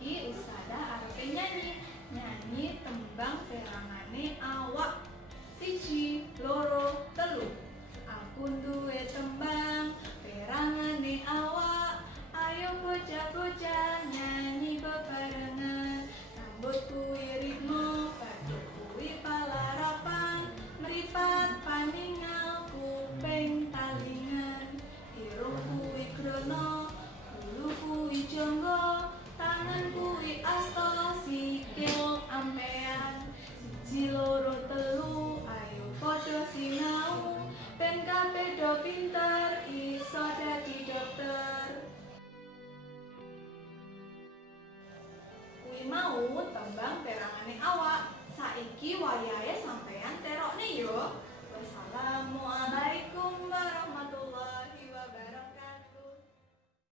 Saiki Ustazah arepe nyanyi tembang perangane awak. 1, 2, 3. Aku duwe tembang perangane awak. Ayo bocah-bocah nyanyi bebarengan. Rambut kuwi ritme, batuk kuwi palarapan. Meripat paningal kuping talingan. Irung kuwi krono, bulu kuwi jonggo. Tangan kuwi asta, sikil ampean. 1, 2, 3, ayo padha sinau. Ben kabeh do pinter, iso dadi dokter. Kuwi mau tembang perangane awak. Saiki wayahe